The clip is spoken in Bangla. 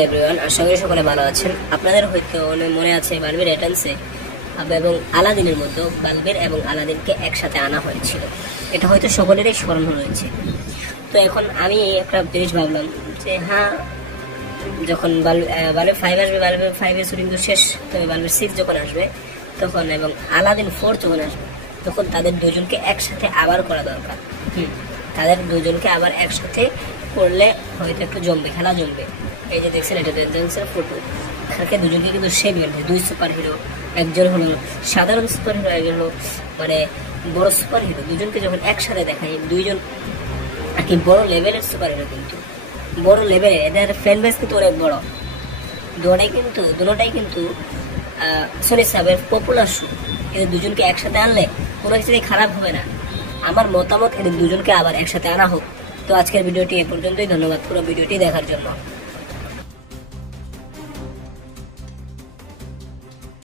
এভরিওয়ান, আশা করি সকলে ভালো আছেন। আপনাদের হয়তো মনে আছে বালবির রিটার্নসে এবং আলাদিনের মধ্যে বালবির এবং আলাদিনকে একসাথে আনা হয়েছিল। এটা হয়তো সকলেরই স্মরণ রয়েছে। তো এখন আমি একটা জিনিস ভাবলাম যে হ্যাঁ, যখন বালবির 5 আসবে, বালবির 5-এর শুটিং তো শেষ, তবে বালবির 6 যখন আসবে তখন এবং আলাদিন 4 যখন আসবে তখন তাদের দুজনকে একসাথে আবার করা দরকার। তাদের দুজনকে আবার একসাথে করলে হয়তো একটু জমবে, খেলা জমবে। এই যে দেখছেন, এটা দেখছেন ফটো, এখানে দুজনকে কিন্তু সেম গেল, 2 সুপার হিরো, একজন হলো সাধারণ সুপার হিরো, একজন হলো মানে বড় সুপার হিরো। দুজনকে যখন একসাথে দেখায়, দুইজন আর কি বড় লেভেলের সুপার হিরো, কিন্তু বড় লেভেলের, এদের ফ্যান বেস কিন্তু অনেক বড়। দুটোটাই কিন্তু সনি সাহেবের পপুলার শো। এদের দুজনকে একসাথে আনলে কোনো কিছুই খারাপ হবে না। আমার মতামত, এদের দুজনকে আবার একসাথে আনা হোক। তো আজকের ভিডিওটি এ পর্যন্তই। ধন্যবাদ পুরো ভিডিওটি দেখার জন্য।